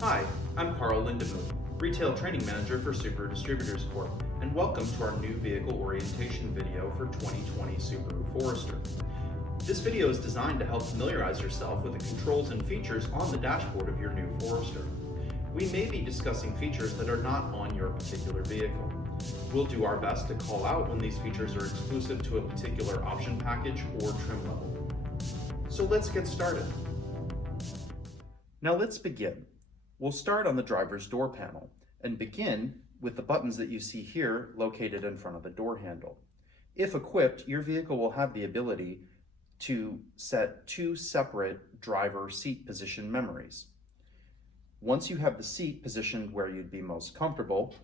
Hi, I'm Karl Lindemuth, Retail Training Manager for Subaru Distributors Corp, and welcome to our new vehicle orientation video for 2020 Subaru Forester. This video is designed to help familiarize yourself with the controls and features on the dashboard of your new Forester. We may be discussing features that are not on your particular vehicle. We'll do our best to call out when these features are exclusive to a particular option package or trim level. So let's get started. Now let's begin. We'll start on the driver's door panel and begin with the buttons that you see here located in front of the door handle. If equipped, your vehicle will have the ability to set two separate driver seat position memories. Once you have the seat positioned where you'd be most comfortable,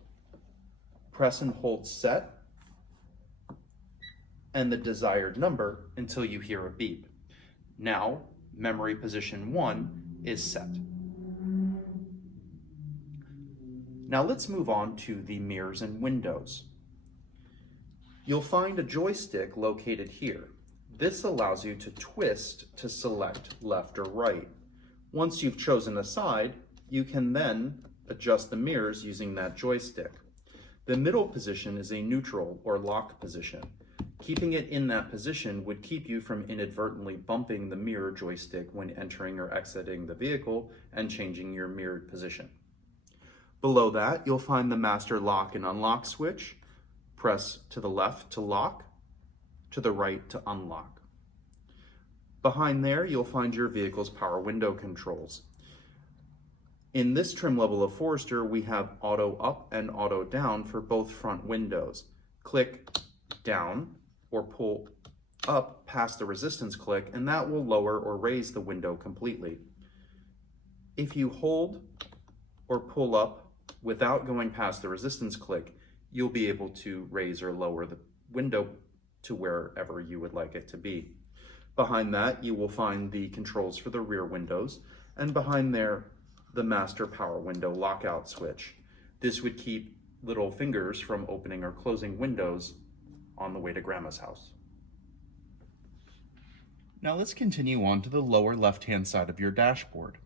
press and hold set and the desired number until you hear a beep. Now, memory position 1 is set. Now let's move on to the mirrors and windows. You'll find a joystick located here. This allows you to twist to select left or right. Once you've chosen a side, you can then adjust the mirrors using that joystick. The middle position is a neutral or lock position. Keeping it in that position would keep you from inadvertently bumping the mirror joystick when entering or exiting the vehicle and changing your mirrored position. Below that, you'll find the master lock and unlock switch. Press to the left to lock, to the right to unlock. Behind there, you'll find your vehicle's power window controls. In this trim level of Forester, we have auto up and auto down for both front windows. Click down or pull up past the resistance click, and that will lower or raise the window completely. If you hold or pull up without going past the resistance click, you'll be able to raise or lower the window to wherever you would like it to be. Behind that, you will find the controls for the rear windows, and behind there, the master power window lockout switch. This would keep little fingers from opening or closing windows on the way to Grandma's house. Now let's continue on to the lower left-hand side of your dashboard.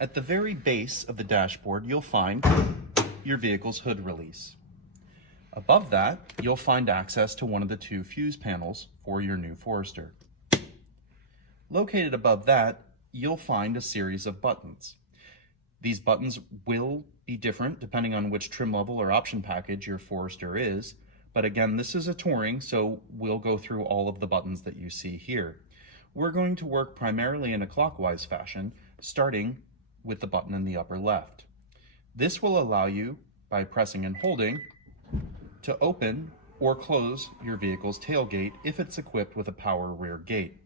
At the very base of the dashboard, you'll find your vehicle's hood release. Above that, you'll find access to one of the two fuse panels for your new Forester. Located above that, you'll find a series of buttons. These buttons will be different depending on which trim level or option package your Forester is, but again, this is a touring, so we'll go through all of the buttons that you see here. We're going to work primarily in a clockwise fashion, starting with the button in the upper left. This will allow you, by pressing and holding, to open or close your vehicle's tailgate if it's equipped with a power rear gate.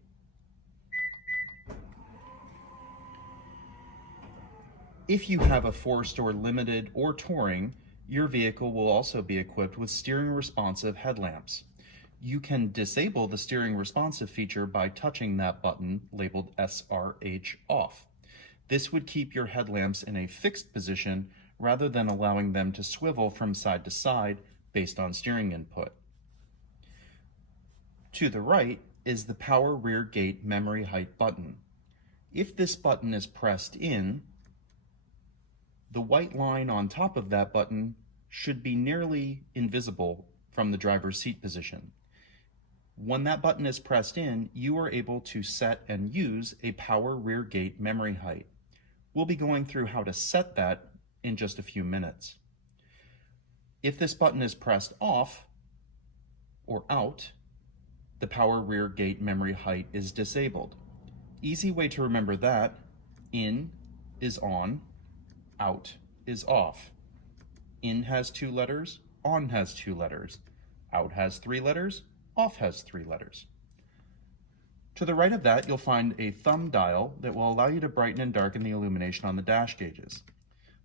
If you have a Forester Limited or Touring, your vehicle will also be equipped with steering responsive headlamps. You can disable the steering responsive feature by touching that button labeled SRH off. This would keep your headlamps in a fixed position rather than allowing them to swivel from side to side based on steering input. To the right is the power rear gate memory height button. If this button is pressed in, the white line on top of that button should be nearly invisible from the driver's seat position. When that button is pressed in, you are able to set and use a power rear gate memory height. We'll be going through how to set that in just a few minutes. If this button is pressed off or out, the power rear gate memory height is disabled. Easy way to remember that: in is on, out is off. In has 2 letters, on has 2 letters, out has 3 letters, off has 3 letters. To the right of that, you'll find a thumb dial that will allow you to brighten and darken the illumination on the dash gauges.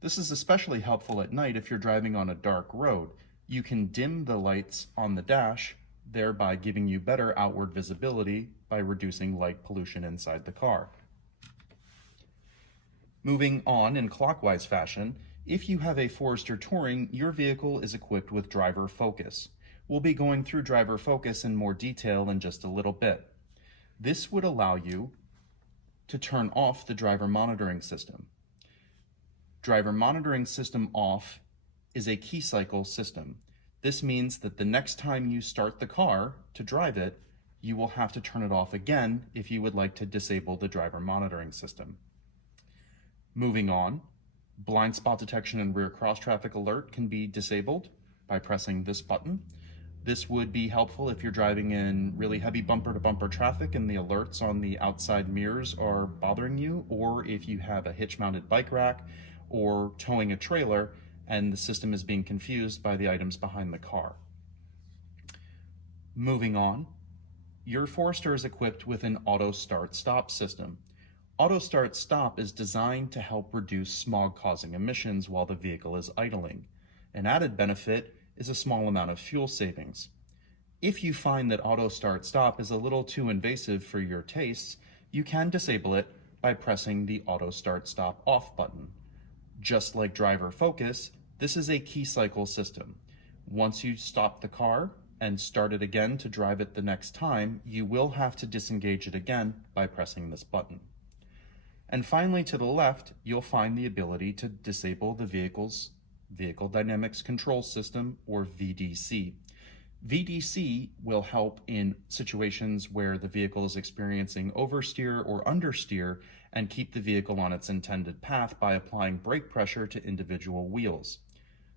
This is especially helpful at night if you're driving on a dark road. You can dim the lights on the dash, thereby giving you better outward visibility by reducing light pollution inside the car. Moving on in clockwise fashion, if you have a Forester Touring, your vehicle is equipped with driver focus. We'll be going through driver focus in more detail in just a little bit. This would allow you to turn off the driver monitoring system. Driver monitoring system off is a key cycle system. This means that the next time you start the car to drive it, you will have to turn it off again if you would like to disable the driver monitoring system. Moving on, blind spot detection and rear cross traffic alert can be disabled by pressing this button. This would be helpful if you're driving in really heavy bumper-to-bumper traffic and the alerts on the outside mirrors are bothering you, or if you have a hitch-mounted bike rack or towing a trailer and the system is being confused by the items behind the car. Moving on, your Forester is equipped with an auto start-stop system. Auto start-stop is designed to help reduce smog-causing emissions while the vehicle is idling. An added benefit is a small amount of fuel savings. If you find that auto start-stop is a little too invasive for your tastes, you can disable it by pressing the auto start-stop off button. Just like driver focus, this is a key cycle system. Once you stop the car and start it again to drive it the next time, you will have to disengage it again by pressing this button. And finally, to the left, you'll find the ability to disable the Vehicle Dynamics Control System, or VDC. VDC will help in situations where the vehicle is experiencing oversteer or understeer and keep the vehicle on its intended path by applying brake pressure to individual wheels.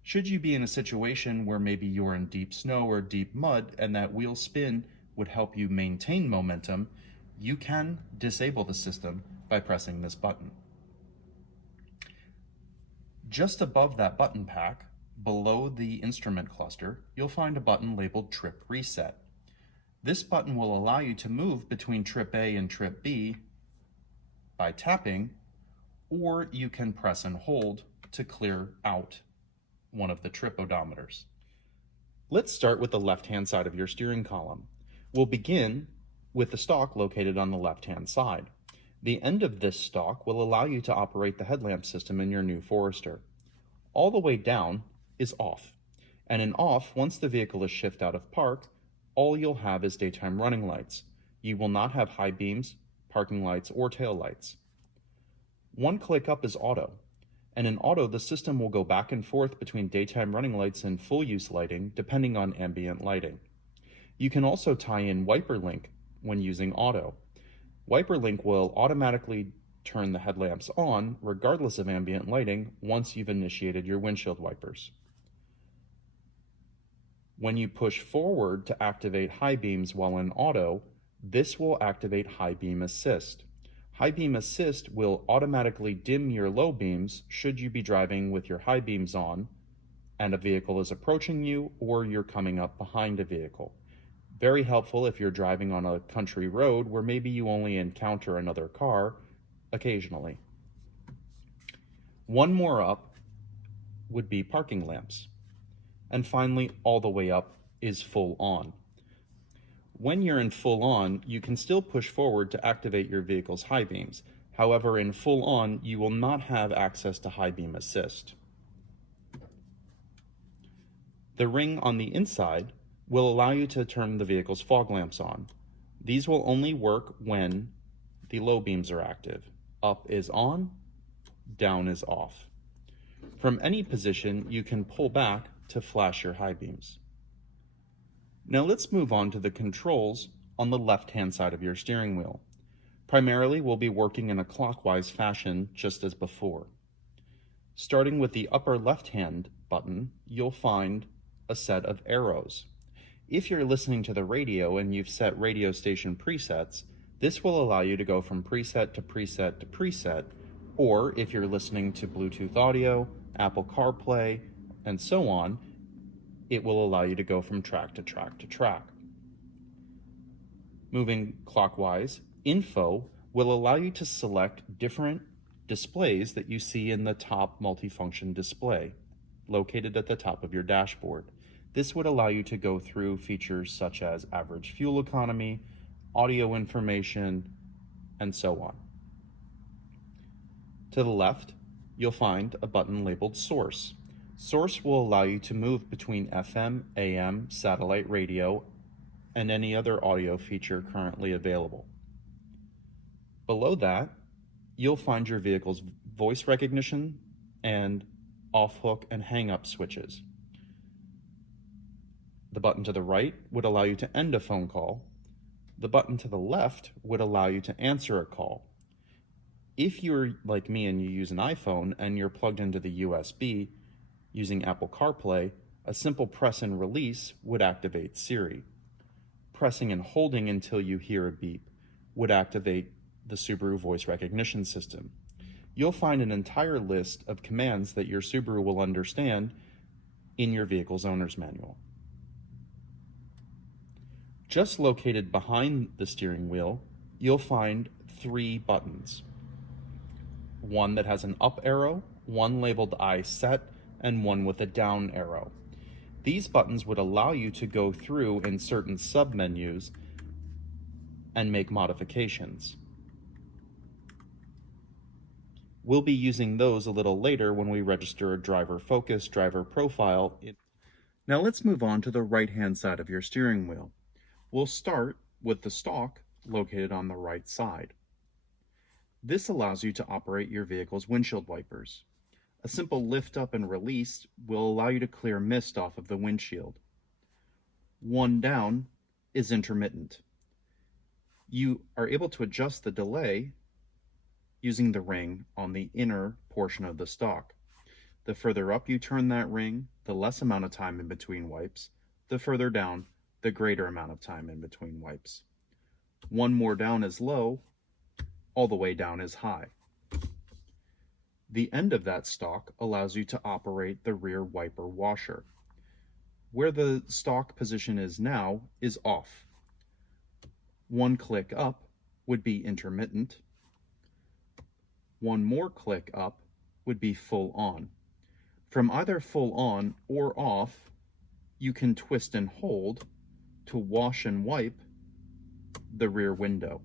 Should you be in a situation where maybe you're in deep snow or deep mud and that wheel spin would help you maintain momentum, you can disable the system by pressing this button. Just above that button pack, below the instrument cluster, you'll find a button labeled Trip Reset. This button will allow you to move between Trip A and Trip B by tapping, or you can press and hold to clear out one of the trip odometers. Let's start with the left-hand side of your steering column. We'll begin with the stalk located on the left-hand side. The end of this stalk will allow you to operate the headlamp system in your new Forester. All the way down is off. And in off, once the vehicle is shifted out of park, all you'll have is daytime running lights. You will not have high beams, parking lights, or tail lights. One click up is auto. And in auto, the system will go back and forth between daytime running lights and full use lighting, depending on ambient lighting. You can also tie in wiper link when using auto. Wiper link will automatically turn the headlamps on regardless of ambient lighting once you've initiated your windshield wipers. When you push forward to activate high beams while in auto, this will activate high beam assist. High beam assist will automatically dim your low beams should you be driving with your high beams on and a vehicle is approaching you or you're coming up behind a vehicle. Very helpful if you're driving on a country road where maybe you only encounter another car occasionally. One more up would be parking lamps. And finally, all the way up is full on. When you're in full on, you can still push forward to activate your vehicle's high beams. However, in full on, you will not have access to high beam assist. The ring on the inside will allow you to turn the vehicle's fog lamps on. These will only work when the low beams are active. Up is on, down is off. From any position, you can pull back to flash your high beams. Now let's move on to the controls on the left-hand side of your steering wheel. Primarily, we'll be working in a clockwise fashion just as before. Starting with the upper left-hand button, you'll find a set of arrows. If you're listening to the radio and you've set radio station presets, this will allow you to go from preset to preset to preset, or if you're listening to Bluetooth audio, Apple CarPlay, and so on, it will allow you to go from track to track to track. Moving clockwise, Info will allow you to select different displays that you see in the top multifunction display, located at the top of your dashboard. This would allow you to go through features such as average fuel economy, audio information, and so on. To the left, you'll find a button labeled Source. Source will allow you to move between FM, AM, satellite radio, and any other audio feature currently available. Below that, you'll find your vehicle's voice recognition and off-hook and hang-up switches. The button to the right would allow you to end a phone call. The button to the left would allow you to answer a call. If you're like me and you use an iPhone and you're plugged into the USB using Apple CarPlay, a simple press and release would activate Siri. Pressing and holding until you hear a beep would activate the Subaru voice recognition system. You'll find an entire list of commands that your Subaru will understand in your vehicle's owner's manual. Just located behind the steering wheel, you'll find 3 buttons. One that has an up arrow, one labeled I set, and one with a down arrow. These buttons would allow you to go through in certain submenus and make modifications. We'll be using those a little later when we register a driver focus, driver profile. Now let's move on to the right-hand side of your steering wheel. We'll start with the stalk located on the right side. This allows you to operate your vehicle's windshield wipers. A simple lift up and release will allow you to clear mist off of the windshield. One down is intermittent. You are able to adjust the delay using the ring on the inner portion of the stalk. The further up you turn that ring, the less amount of time in between wipes. The further down, the greater amount of time in between wipes. One more down is low, all the way down is high. The end of that stalk allows you to operate the rear wiper washer. Where the stalk position is now is off. One click up would be intermittent. One more click up would be full on. From either full on or off, you can twist and hold to wash and wipe the rear window.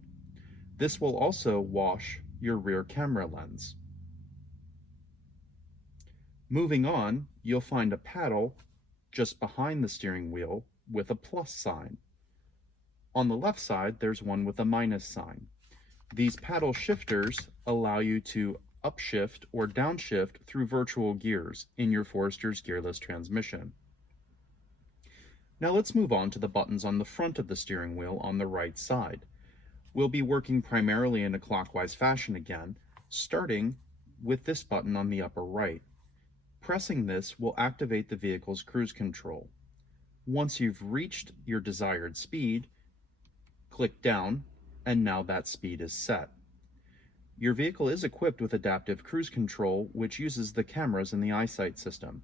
This will also wash your rear camera lens. Moving on, you'll find a paddle just behind the steering wheel with a plus sign. On the left side, there's one with a minus sign. These paddle shifters allow you to upshift or downshift through virtual gears in your Forester's gearless transmission. Now let's move on to the buttons on the front of the steering wheel on the right side. We'll be working primarily in a clockwise fashion again, starting with this button on the upper right. Pressing this will activate the vehicle's cruise control. Once you've reached your desired speed, click down, and now that speed is set. Your vehicle is equipped with adaptive cruise control, which uses the cameras in the eyesight system.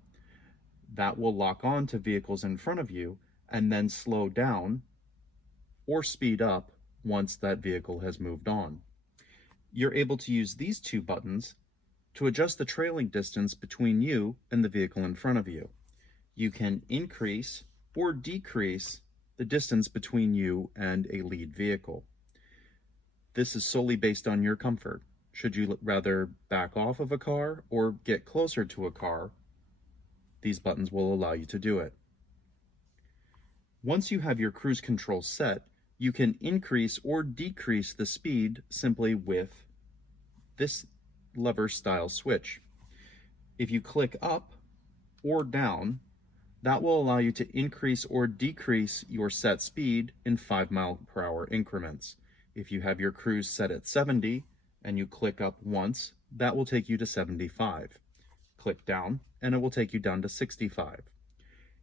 That will lock on to vehicles in front of you and then slow down or speed up once that vehicle has moved on. You're able to use these 2 buttons to adjust the trailing distance between you and the vehicle in front of you. You can increase or decrease the distance between you and a lead vehicle. This is solely based on your comfort. Should you rather back off of a car or get closer to a car, these buttons will allow you to do it. Once you have your cruise control set, you can increase or decrease the speed simply with this lever style switch. If you click up or down, that will allow you to increase or decrease your set speed in 5-mile-per-hour increments. If you have your cruise set at 70 and you click up once, that will take you to 75. Click down and it will take you down to 65.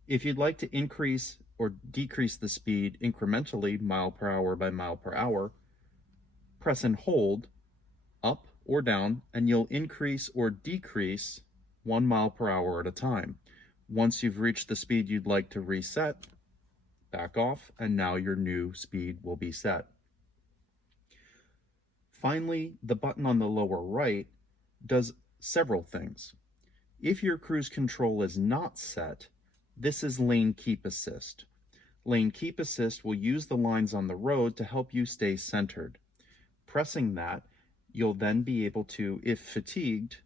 If you'd like to increase or decrease the speed incrementally, mile per hour by mile per hour, press and hold up or down and you'll increase or decrease 1 mile per hour at a time. Once you've reached the speed you'd like to reset, back off, and now your new speed will be set. Finally, the button on the lower right does several things. If your cruise control is not set, this is lane keep assist. Lane keep assist will use the lines on the road to help you stay centered. Pressing that, you'll then be able to, if fatigued,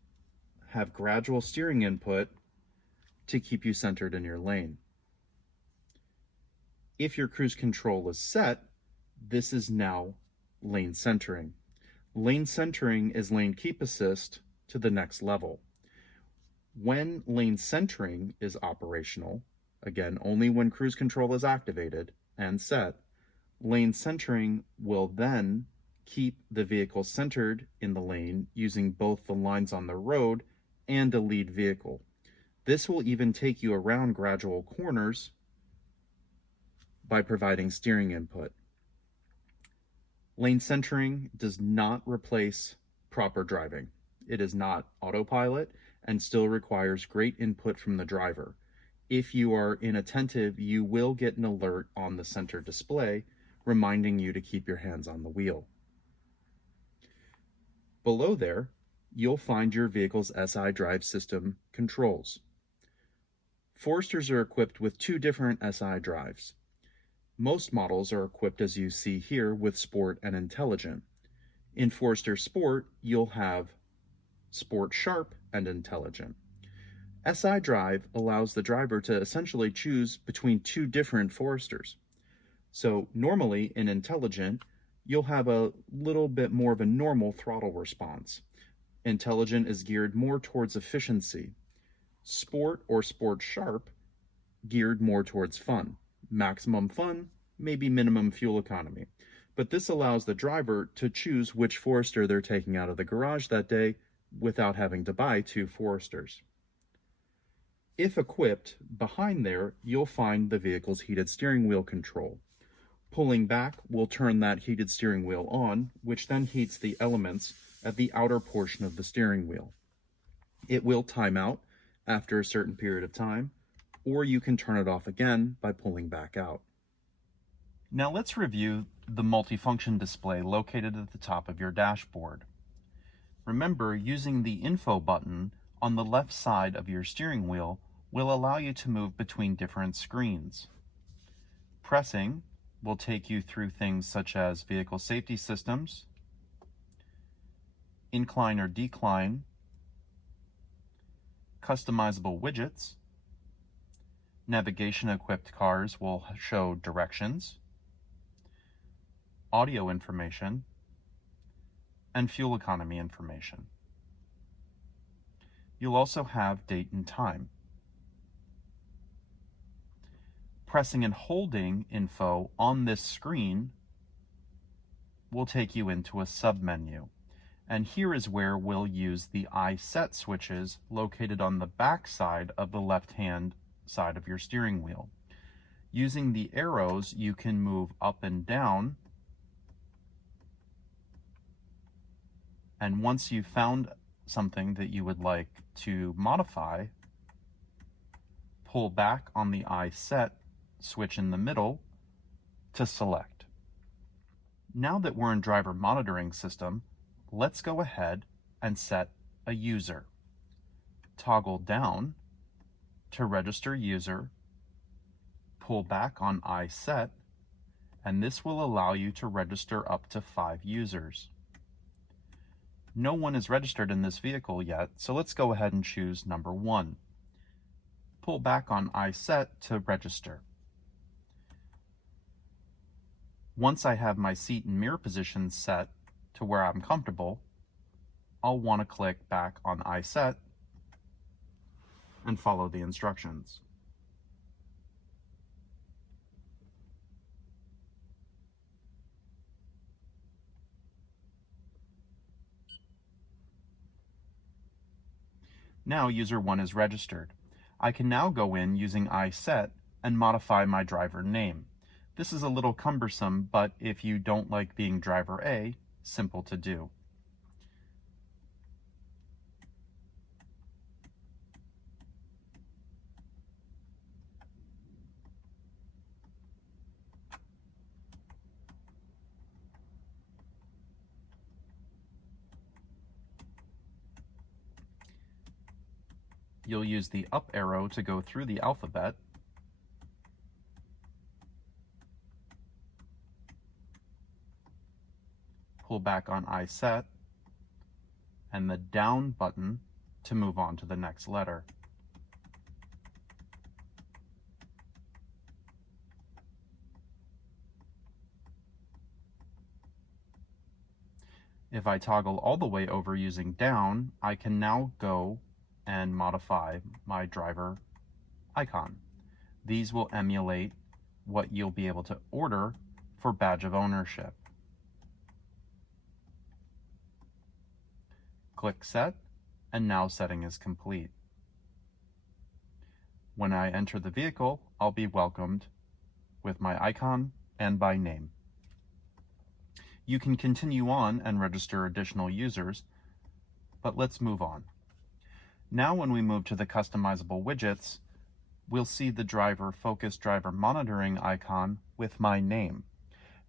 have gradual steering input to keep you centered in your lane. If your cruise control is set, this is now lane centering. Lane centering is lane keep assist to the next level. When lane centering is operational, again, only when cruise control is activated and set, lane centering will then keep the vehicle centered in the lane using both the lines on the road and a lead vehicle. This will even take you around gradual corners by providing steering input. Lane centering does not replace proper driving. It is not autopilot and still requires great input from the driver. If you are inattentive, you will get an alert on the center display reminding you to keep your hands on the wheel. Below there, you'll find your vehicle's SI drive system controls. Foresters are equipped with two different SI drives. Most models are equipped, as you see here, with Sport and Intelligent. In Forester Sport, you'll have Sport Sharp and Intelligent. SI Drive allows the driver to essentially choose between two different Foresters. So normally in Intelligent, you'll have a little bit more of a normal throttle response. Intelligent is geared more towards efficiency. Sport or Sport Sharp geared more towards fun. Maximum fun, maybe minimum fuel economy. But this allows the driver to choose which Forester they're taking out of the garage that day without having to buy two Foresters. If equipped, behind there, you'll find the vehicle's heated steering wheel control. Pulling back will turn that heated steering wheel on, which then heats the elements at the outer portion of the steering wheel. It will time out after a certain period of time, or you can turn it off again by pulling back out. Now let's review the multifunction display located at the top of your dashboard. Remember, using the info button on the left side of your steering wheel will allow you to move between different screens. Pressing will take you through things such as vehicle safety systems, incline or decline, customizable widgets. Navigation-equipped cars will show directions, audio information, and fuel economy information. You'll also have date and time. Pressing and holding info on this screen will take you into a submenu. And here is where we'll use the I-set switches located on the back side of the left-hand side of your steering wheel. Using the arrows, you can move up and down. And once you've found something that you would like to modify, pull back on the I-set switch in the middle to select. Now that we're in driver monitoring system, let's go ahead and set a user. Toggle down to register user, pull back on I-set, and this will allow you to register up to 5 users. No one is registered in this vehicle yet, so let's go ahead and choose number 1. Pull back on I-set to register. Once I have my seat and mirror positions set to where I'm comfortable, I'll want to click back on I-set and follow the instructions. Now user 1 is registered. I can now go in using I-set and modify my driver name. This is a little cumbersome, but if you don't like being driver A, simple to do. You'll use the up arrow to go through the alphabet. Pull back on I-set, and the down button to move on to the next letter. If I toggle all the way over using down, I can now go and modify my driver icon. These will emulate what you'll be able to order for badge of ownership. Click Set, and now setting is complete. When I enter the vehicle, I'll be welcomed with my icon and by name. You can continue on and register additional users, but let's move on. Now when we move to the customizable widgets, we'll see the driver focus driver monitoring icon with my name.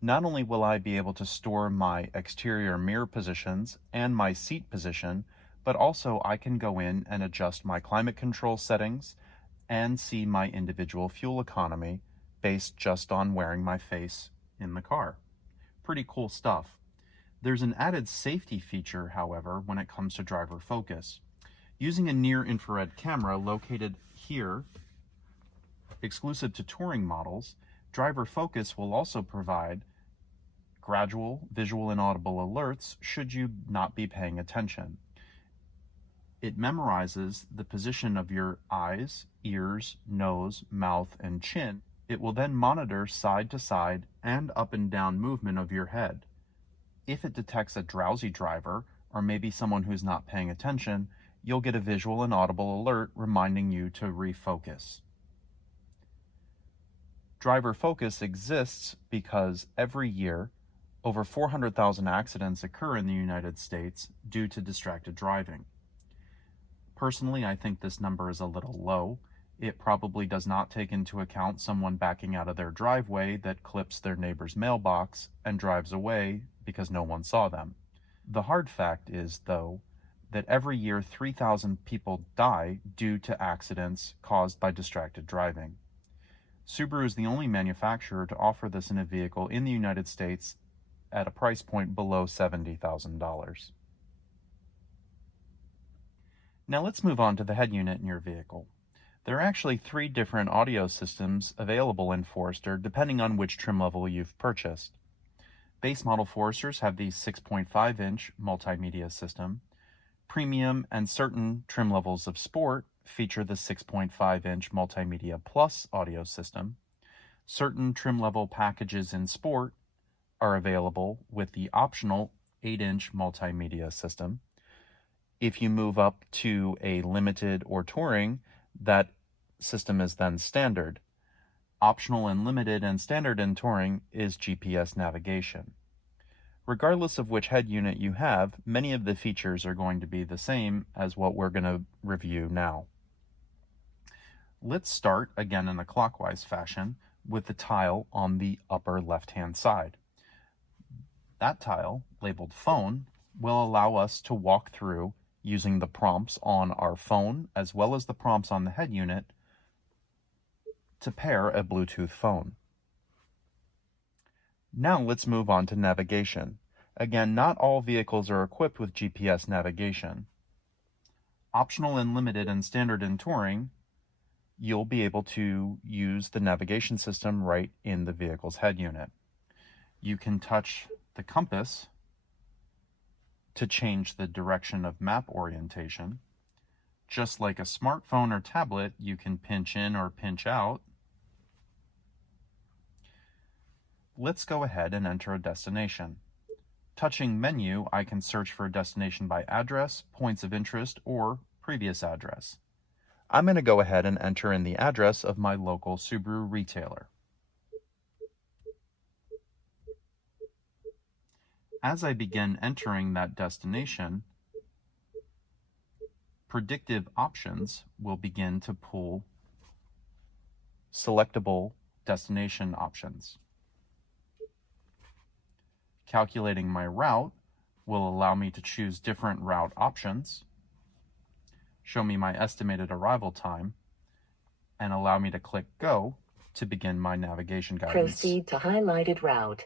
Not only will I be able to store my exterior mirror positions and my seat position, but also I can go in and adjust my climate control settings and see my individual fuel economy based just on wearing my face in the car. Pretty cool stuff. There's an added safety feature, however, when it comes to driver focus. Using a near-infrared camera located here, exclusive to touring models, driver focus will also provide gradual visual and audible alerts should you not be paying attention. It memorizes the position of your eyes, ears, nose, mouth, and chin. It will then monitor side to side and up and down movement of your head. If it detects a drowsy driver, or maybe someone who's not paying attention, you'll get a visual and audible alert reminding you to refocus. Driver focus exists because every year, over 400,000 accidents occur in the United States due to distracted driving. Personally, I think this number is a little low. It probably does not take into account someone backing out of their driveway that clips their neighbor's mailbox and drives away because no one saw them. The hard fact is, though, that every year 3,000 people die due to accidents caused by distracted driving. Subaru is the only manufacturer to offer this in a vehicle in the United States at a price point below $70,000. Now let's move on to the head unit in your vehicle. There are actually 3 different audio systems available in Forester depending on which trim level you've purchased. Base model Foresters have the 6.5-inch multimedia system. Premium and certain trim levels of Sport feature the 6.5-inch Multimedia Plus audio system. Certain trim level packages in Sport are available with the optional 8-inch multimedia system. If you move up to a Limited or Touring, that system is then Standard. Optional in Limited and Standard in Touring is GPS navigation. Regardless of which head unit you have, many of the features are going to be the same as what we're going to review now. Let's start, again in a clockwise fashion, with the tile on the upper left-hand side. That tile, labeled Phone, will allow us to walk through using the prompts on our phone as well as the prompts on the head unit to pair a Bluetooth phone. Now let's move on to navigation. Again, not all vehicles are equipped with GPS navigation. Optional in Limited and Standard in Touring, you'll be able to use the navigation system right in the vehicle's head unit. You can touch the compass to change the direction of map orientation. Just like a smartphone or tablet, you can pinch in or pinch out. Let's go ahead and enter a destination. Touching Menu, I can search for a destination by address, points of interest, or previous address. I'm going to go ahead and enter in the address of my local Subaru retailer. As I begin entering that destination, predictive options will begin to pull selectable destination options. Calculating my route will allow me to choose different route options, show me my estimated arrival time, and allow me to click Go to begin my navigation guidance. Proceed to highlighted route.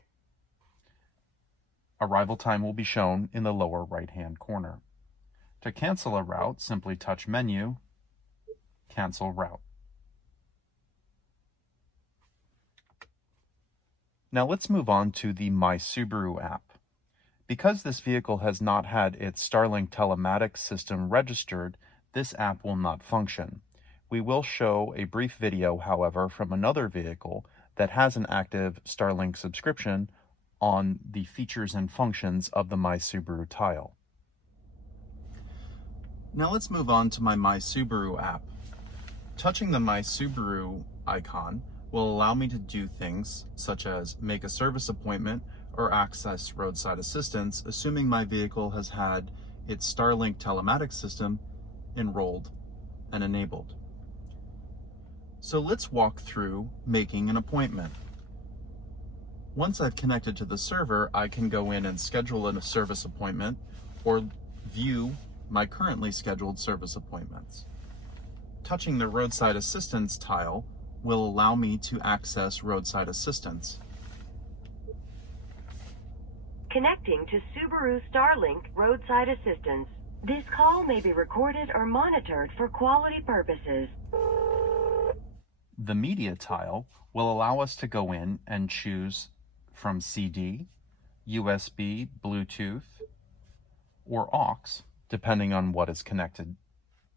Arrival time will be shown in the lower right-hand corner. To cancel a route, simply touch Menu, Cancel Route. Now let's move on to the My Subaru app. Because this vehicle has not had its Starlink telematics system registered, this app will not function. We will show a brief video, however, from another vehicle that has an active Starlink subscription on the features and functions of the My Subaru tile. Now let's move on to my Subaru app. Touching the My Subaru icon will allow me to do things such as make a service appointment or access roadside assistance, assuming my vehicle has had its Starlink telematics system enrolled and enabled. So let's walk through making an appointment. Once I've connected to the server, I can go in and schedule a service appointment or view my currently scheduled service appointments. Touching the roadside assistance tile will allow me to access roadside assistance. Connecting to Subaru Starlink roadside assistance. This call may be recorded or monitored for quality purposes. The media tile will allow us to go in and choose from CD, USB, Bluetooth, or aux, depending on what is connected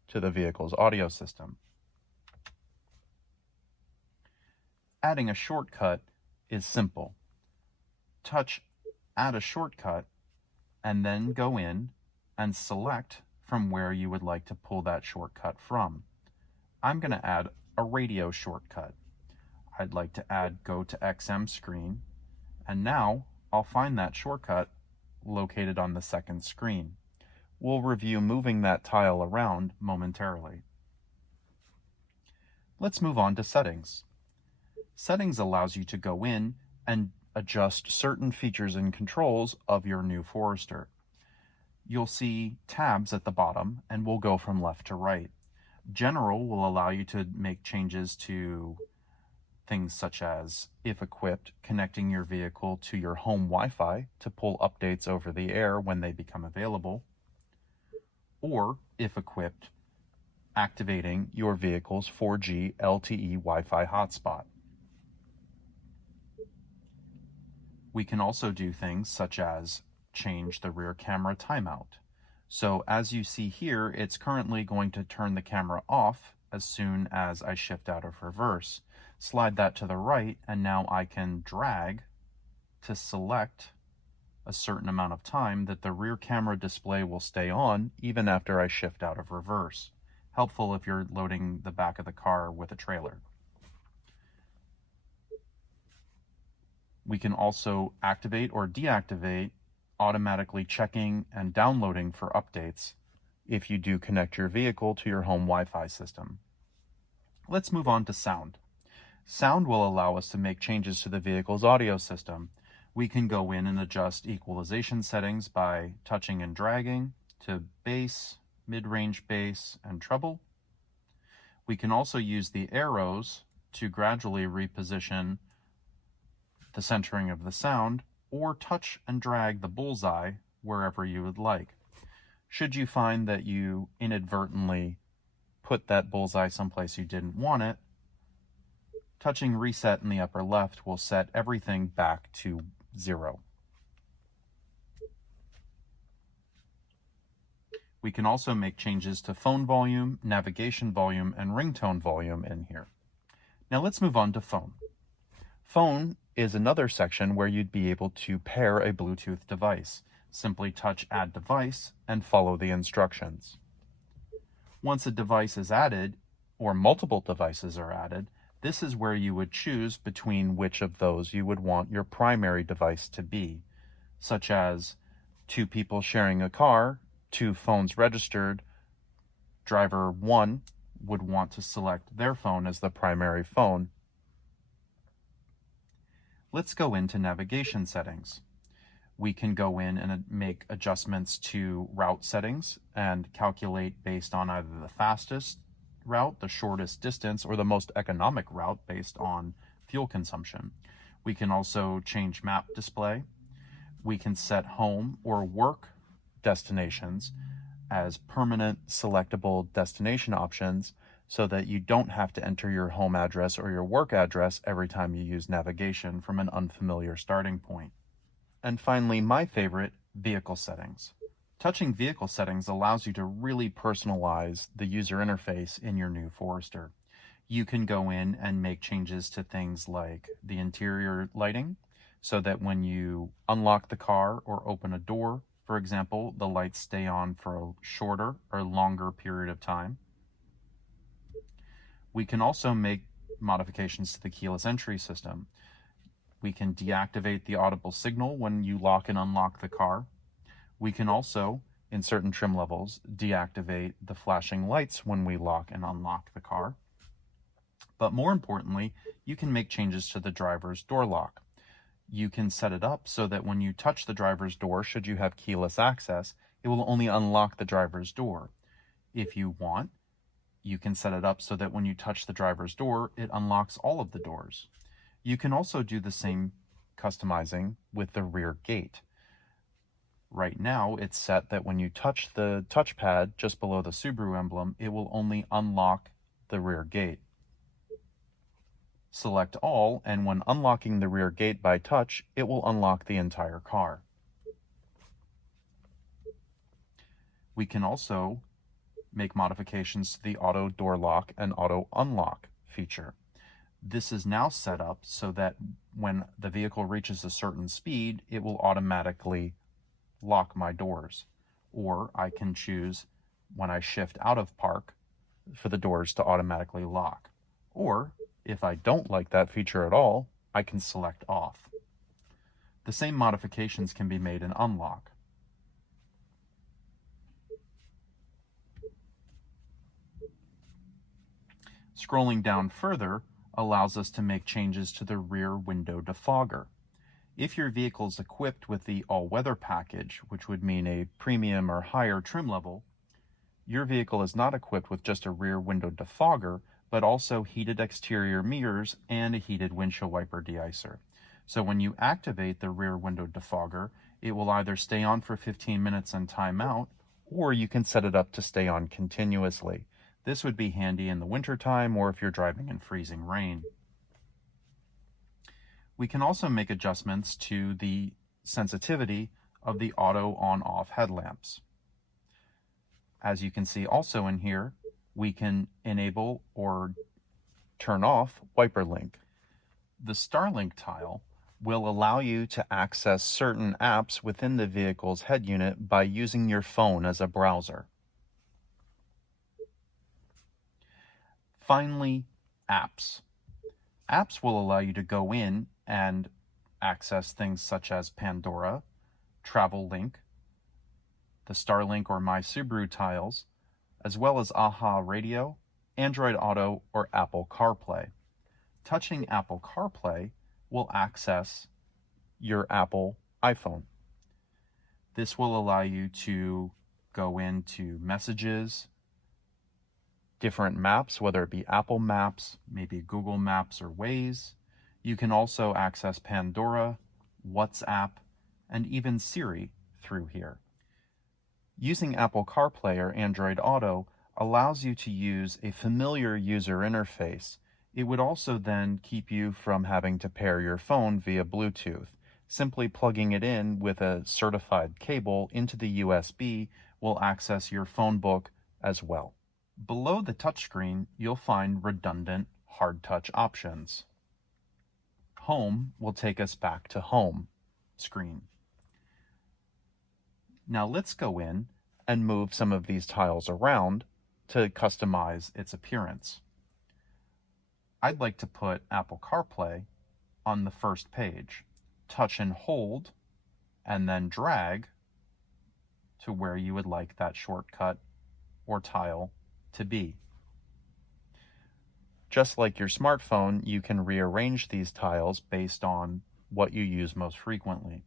to the vehicle's audio system. Adding a shortcut is simple. Touch Add a Shortcut and then go in and select from where you would like to pull that shortcut from. I'm going to add a radio shortcut. I'd like to add Go to XM Screen, and now I'll find that shortcut located on the second screen. We'll review moving that tile around momentarily. Let's move on to Settings. Settings allows you to go in and adjust certain features and controls of your new Forester. You'll see tabs at the bottom, and we'll go from left to right. General will allow you to make changes to things such as, if equipped, connecting your vehicle to your home Wi-Fi to pull updates over the air when they become available, or, if equipped, activating your vehicle's 4G LTE Wi-Fi hotspot. We can also do things such as change the rear camera timeout. So as you see here, it's currently going to turn the camera off as soon as I shift out of reverse. Slide that to the right, and now I can drag to select a certain amount of time that the rear camera display will stay on even after I shift out of reverse. Helpful if you're loading the back of the car with a trailer. We can also activate or deactivate automatically checking and downloading for updates if you do connect your vehicle to your home Wi-Fi system. Let's move on to sound. Sound will allow us to make changes to the vehicle's audio system. We can go in and adjust equalization settings by touching and dragging to bass, mid-range bass, and treble. We can also use the arrows to gradually reposition the centering of the sound, or touch and drag the bullseye wherever you would like. Should you find that you inadvertently put that bullseye someplace you didn't want it, touching reset in the upper left will set everything back to 0. We can also make changes to phone volume, navigation volume, and ringtone volume in here. Now let's move on to phone. Phone is another section where you'd be able to pair a Bluetooth device. Simply touch Add Device and follow the instructions. Once a device is added, or multiple devices are added, this is where you would choose between which of those you would want your primary device to be, such as 2 people sharing a car, 2 phones registered. Driver 1 would want to select their phone as the primary phone. Let's go into navigation settings. We can go in and make adjustments to route settings and calculate based on either the fastest route, the shortest distance, or the most economic route based on fuel consumption. We can also change map display. We can set home or work destinations as permanent selectable destination options so that you don't have to enter your home address or your work address every time you use navigation from an unfamiliar starting point. And finally, my favorite, vehicle settings. Touching vehicle settings allows you to really personalize the user interface in your new Forester. You can go in and make changes to things like the interior lighting, so that when you unlock the car or open a door, for example, the lights stay on for a shorter or longer period of time. We can also make modifications to the keyless entry system. We can deactivate the audible signal when you lock and unlock the car. We can also, in certain trim levels, deactivate the flashing lights when we lock and unlock the car. But more importantly, you can make changes to the driver's door lock. You can set it up so that when you touch the driver's door, should you have keyless access, it will only unlock the driver's door. If you want, you can set it up so that when you touch the driver's door, it unlocks all of the doors. You can also do the same customizing with the rear gate. Right now, it's set that when you touch the touchpad just below the Subaru emblem, it will only unlock the rear gate. Select all, and when unlocking the rear gate by touch, it will unlock the entire car. We can also make modifications to the auto door lock and auto unlock feature. This is now set up so that when the vehicle reaches a certain speed, it will automatically lock my doors. Or I can choose when I shift out of park for the doors to automatically lock. Or if I don't like that feature at all, I can select off. The same modifications can be made in unlock. Scrolling down further allows us to make changes to the rear window defogger. If your vehicle is equipped with the all-weather package, which would mean a premium or higher trim level, your vehicle is not equipped with just a rear window defogger, but also heated exterior mirrors and a heated windshield wiper deicer. So when you activate the rear window defogger, it will either stay on for 15 minutes and time out, or you can set it up to stay on continuously. This would be handy in the wintertime or if you're driving in freezing rain. We can also make adjustments to the sensitivity of the auto on-off headlamps. As you can see also in here, we can enable or turn off wiper link. The Starlink tile will allow you to access certain apps within the vehicle's head unit by using your phone as a browser. Finally, apps. Apps will allow you to go in and access things such as Pandora, Travel Link, the Starlink or My Subaru tiles, as well as AHA Radio, Android Auto, or Apple CarPlay. Touching Apple CarPlay will access your Apple iPhone. This will allow you to go into Messages, different maps, whether it be Apple Maps, maybe Google Maps or Waze. You can also access Pandora, WhatsApp, and even Siri through here. Using Apple CarPlay or Android Auto allows you to use a familiar user interface. It would also then keep you from having to pair your phone via Bluetooth. Simply plugging it in with a certified cable into the USB will access your phone book as well. Below the touchscreen, you'll find redundant hard touch options. Home will take us back to home screen. Now let's go in and move some of these tiles around to customize its appearance. I'd like to put Apple CarPlay on the first page. Touch and hold, and then drag to where you would like that shortcut or tile to be. Just like your smartphone, you can rearrange these tiles based on what you use most frequently.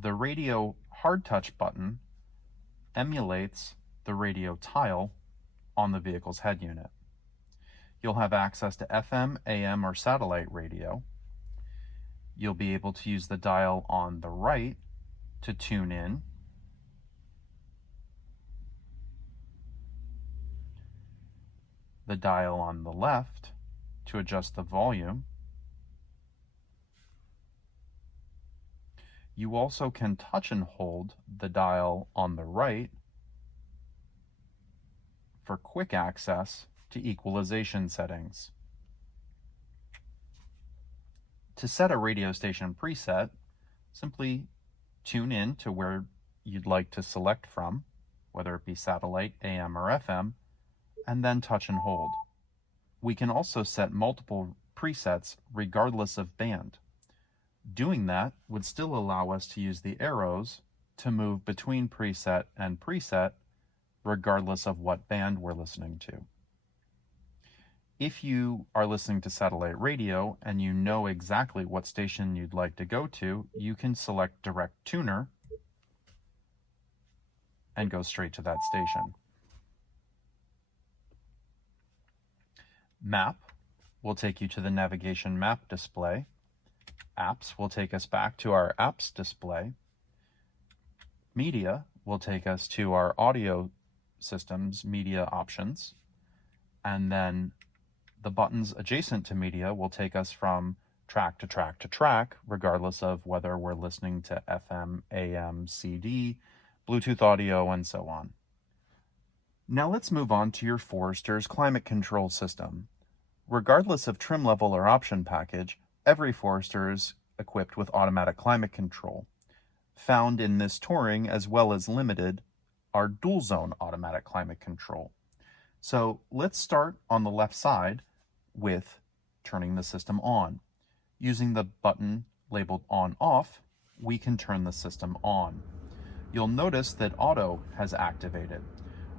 The radio hard touch button emulates the radio tile on the vehicle's head unit. You'll have access to FM, AM, or satellite radio. You'll be able to use the dial on the right to tune in. The dial on the left to adjust the volume. You also can touch and hold the dial on the right for quick access to equalization settings. To set a radio station preset, simply tune in to where you'd like to select from, whether it be satellite, AM, or FM, and then touch and hold. We can also set multiple presets regardless of band. Doing that would still allow us to use the arrows to move between preset and preset regardless of what band we're listening to. If you are listening to satellite radio and you know exactly what station you'd like to go to, you can select Direct Tuner and go straight to that station. Map will take you to the navigation map display. Apps will take us back to our apps display. Media will take us to our audio system's media options. And then the buttons adjacent to media will take us from track to track to track, regardless of whether we're listening to FM, AM, CD, Bluetooth audio, and so on. Now let's move on to your Forester's climate control system. Regardless of trim level or option package, every Forester is equipped with automatic climate control. Found in this Touring as well as Limited are dual zone automatic climate control. So let's start on the left side with turning the system on. Using the button labeled on off, we can turn the system on. You'll notice that auto has activated.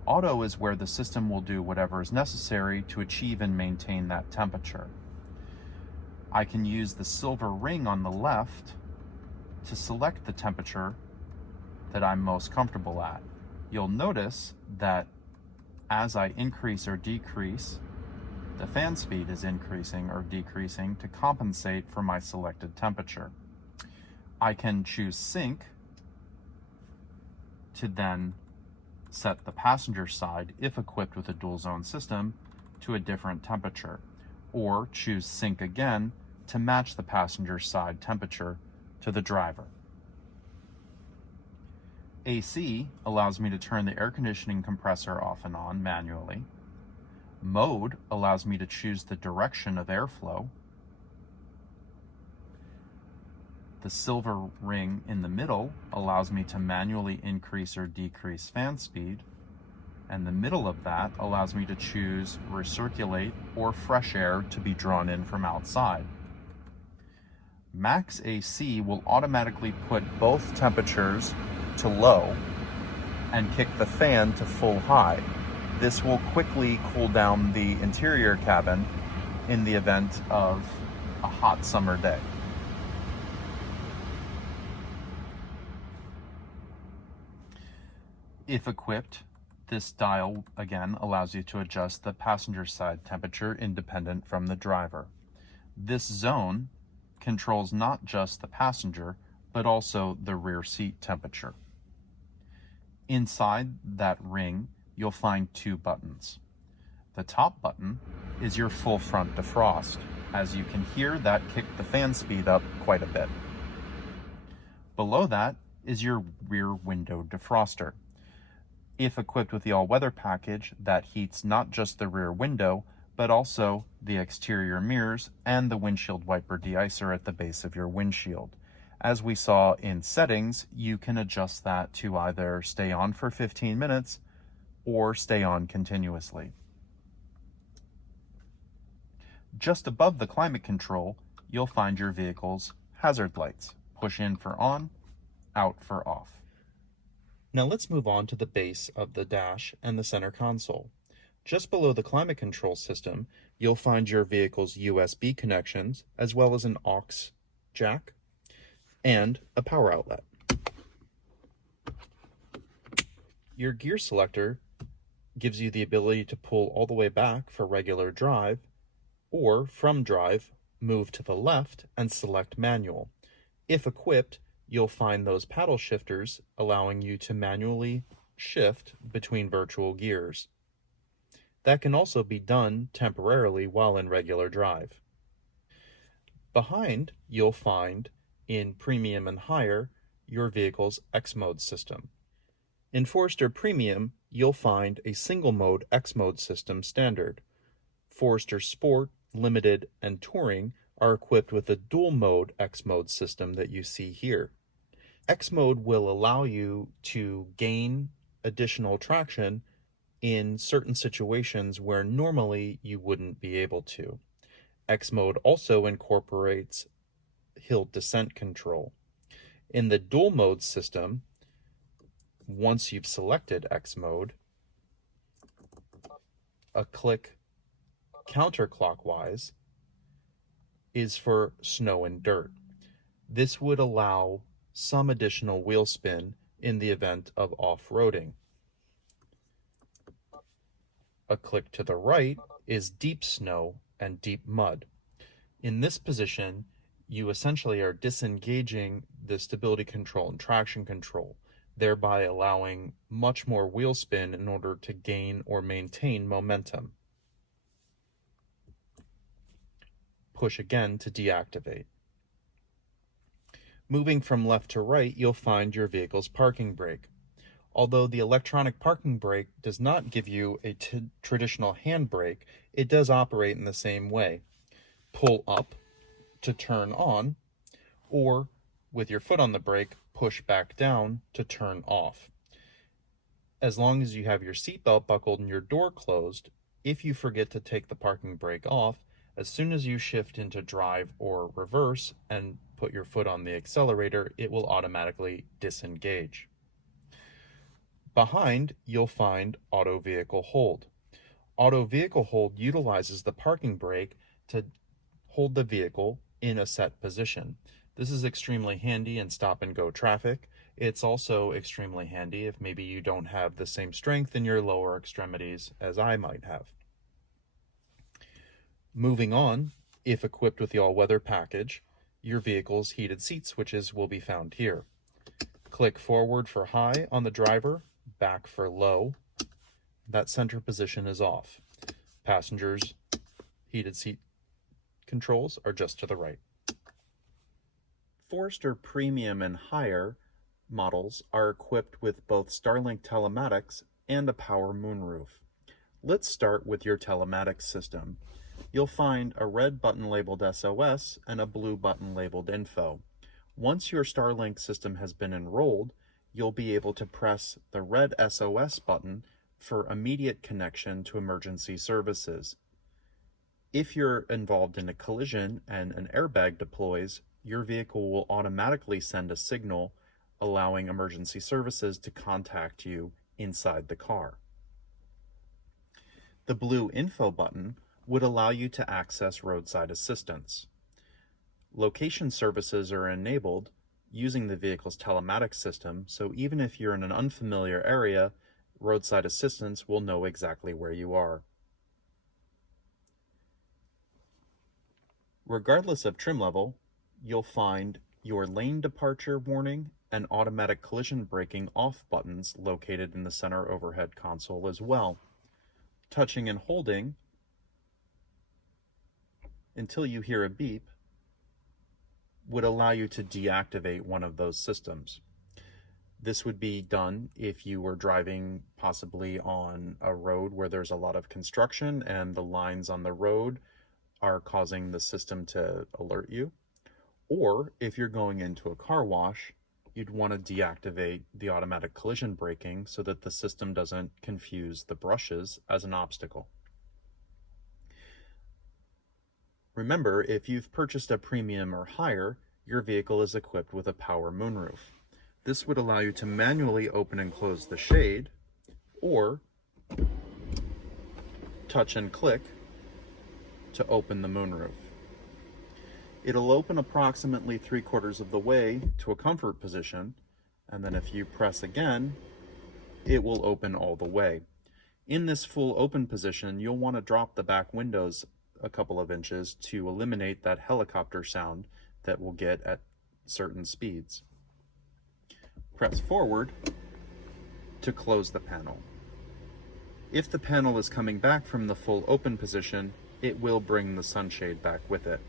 Auto is where the system will do whatever is necessary to achieve and maintain that temperature. I can use the silver ring on the left to select the temperature that I'm most comfortable at. You'll notice that as I increase or decrease, the fan speed is increasing or decreasing to compensate for my selected temperature. I can choose sync to then set the passenger side, if equipped with a dual zone system, to a different temperature, or choose sync again to match the passenger side temperature to the driver. AC allows me to turn the air conditioning compressor off and on manually. Mode allows me to choose the direction of airflow. The silver ring in the middle allows me to manually increase or decrease fan speed, and the middle of that allows me to choose recirculate or fresh air to be drawn in from outside. Max AC will automatically put both temperatures to low and kick the fan to full high. This will quickly cool down the interior cabin in the event of a hot summer day. If equipped, this dial again allows you to adjust the passenger side temperature independent from the driver. This zone controls not just the passenger, but also the rear seat temperature. Inside that ring, you'll find two buttons. The top button is your full front defrost. As you can hear, that kicked the fan speed up quite a bit. Below that is your rear window defroster. If equipped with the all-weather package, that heats not just the rear window, but also the exterior mirrors and the windshield wiper deicer at the base of your windshield. As we saw in settings, you can adjust that to either stay on for 15 minutes or stay on continuously. Just above the climate control, you'll find your vehicle's hazard lights. Push in for on, out for off. Now let's move on to the base of the dash and the center console. Just below the climate control system, you'll find your vehicle's USB connections, as well as an aux jack and a power outlet. Your gear selector gives you the ability to pull all the way back for regular drive, or from drive, move to the left and select manual. If equipped, you'll find those paddle shifters allowing you to manually shift between virtual gears. That can also be done temporarily while in regular drive. Behind, you'll find, in premium and higher, your vehicle's X-Mode system. In Forester Premium, you'll find a single-mode X-Mode system standard. Forester Sport, Limited, and Touring are equipped with a dual-mode X-Mode system that you see here. X-Mode will allow you to gain additional traction in certain situations where normally you wouldn't be able to. X-Mode also incorporates hill descent control. In the dual mode system, once you've selected X-Mode, a click counterclockwise is for snow and dirt. This would allow some additional wheel spin in the event of off-roading. A click to the right is deep snow and deep mud. In this position, you essentially are disengaging the stability control and traction control, thereby allowing much more wheel spin in order to gain or maintain momentum. Push again to deactivate. Moving from left to right, you'll find your vehicle's parking brake. Although the electronic parking brake does not give you a traditional handbrake, it does operate in the same way. Pull up to turn on, or with your foot on the brake, push back down to turn off. As long as you have your seatbelt buckled and your door closed, if you forget to take the parking brake off, as soon as you shift into drive or reverse and put your foot on the accelerator, it will automatically disengage. Behind, you'll find Auto Vehicle Hold. Auto Vehicle Hold utilizes the parking brake to hold the vehicle in a set position. This is extremely handy in stop-and-go traffic. It's also extremely handy if maybe you don't have the same strength in your lower extremities as I might have. Moving on, if equipped with the all-weather package, your vehicle's heated seat switches will be found here. Click forward for high on the driver, back for low. That center position is off. Passengers' heated seat controls are just to the right. Forester Premium and higher models are equipped with both Starlink telematics and a power moonroof. Let's start with your telematics system. You'll find a red button labeled SOS and a blue button labeled Info. Once your Starlink system has been enrolled, you'll be able to press the red SOS button for immediate connection to emergency services. If you're involved in a collision and an airbag deploys, your vehicle will automatically send a signal allowing emergency services to contact you inside the car. The blue Info button would allow you to access roadside assistance. Location services are enabled using the vehicle's telematics system, so even if you're in an unfamiliar area, roadside assistance will know exactly where you are. Regardless of trim level, you'll find your lane departure warning and automatic collision braking off buttons located in the center overhead console as well. Touching and holding until you hear a beep would allow you to deactivate one of those systems. This would be done if you were driving possibly on a road where there's a lot of construction and the lines on the road are causing the system to alert you. Or if you're going into a car wash, you'd want to deactivate the automatic collision braking so that the system doesn't confuse the brushes as an obstacle. Remember, if you've purchased a premium or higher, your vehicle is equipped with a power moonroof. This would allow you to manually open and close the shade, or touch and click to open the moonroof. It'll open approximately 3/4 of the way to a comfort position, and then if you press again, it will open all the way. In this full open position, you'll want to drop the back windows a couple of inches to eliminate that helicopter sound that we'll get at certain speeds. Press forward to close the panel. If the panel is coming back from the full open position, it will bring the sunshade back with it.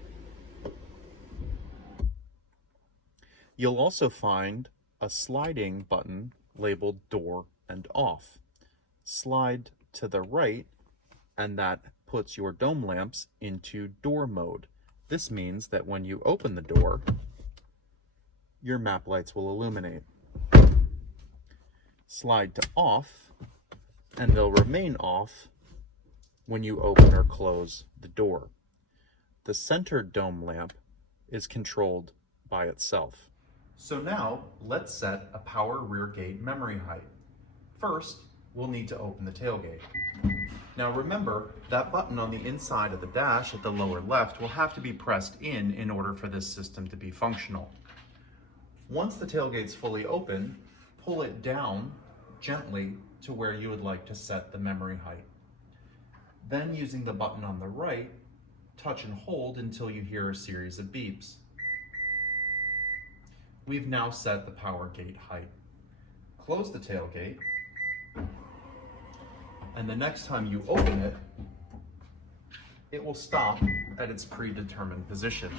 You'll also find a sliding button labeled door and off. Slide to the right and that puts your dome lamps into door mode. This means that when you open the door, your map lights will illuminate. Slide to off and they'll remain off when you open or close the door. The center dome lamp is controlled by itself. So now let's set a power rear gate memory height. First, we'll need to open the tailgate. Now remember, that button on the inside of the dash at the lower left will have to be pressed in order for this system to be functional. Once the tailgate's fully open, pull it down gently to where you would like to set the memory height. Then using the button on the right, touch and hold until you hear a series of beeps. We've now set the power gate height. Close the tailgate, and the next time you open it, it will stop at its predetermined position.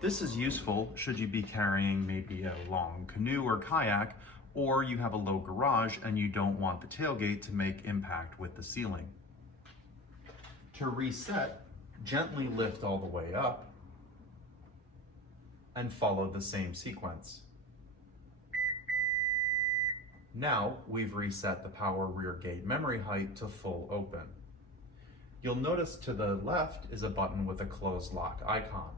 This is useful should you be carrying maybe a long canoe or kayak, or you have a low garage and you don't want the tailgate to make impact with the ceiling. To reset, gently lift all the way up and follow the same sequence. Now we've reset the power rear gate memory height to full open. You'll notice to the left is a button with a close lock icon.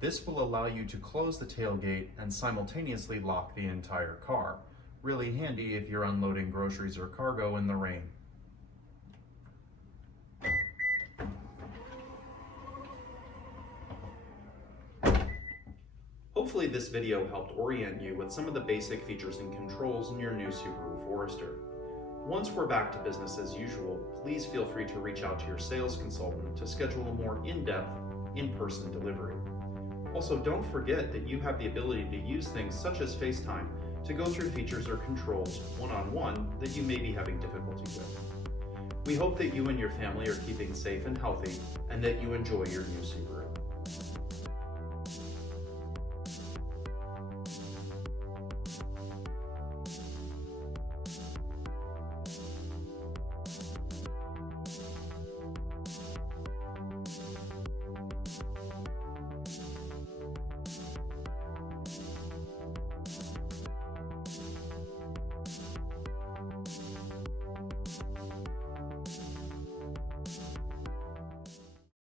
This will allow you to close the tailgate and simultaneously lock the entire car. Really handy if you're unloading groceries or cargo in the rain. Hopefully this video helped orient you with some of the basic features and controls in your new Subaru Forester. Once we're back to business as usual, please feel free to reach out to your sales consultant to schedule a more in-depth, in-person delivery. Also, don't forget that you have the ability to use things such as FaceTime to go through features or controls one-on-one that you may be having difficulty with. We hope that you and your family are keeping safe and healthy and that you enjoy your new Subaru.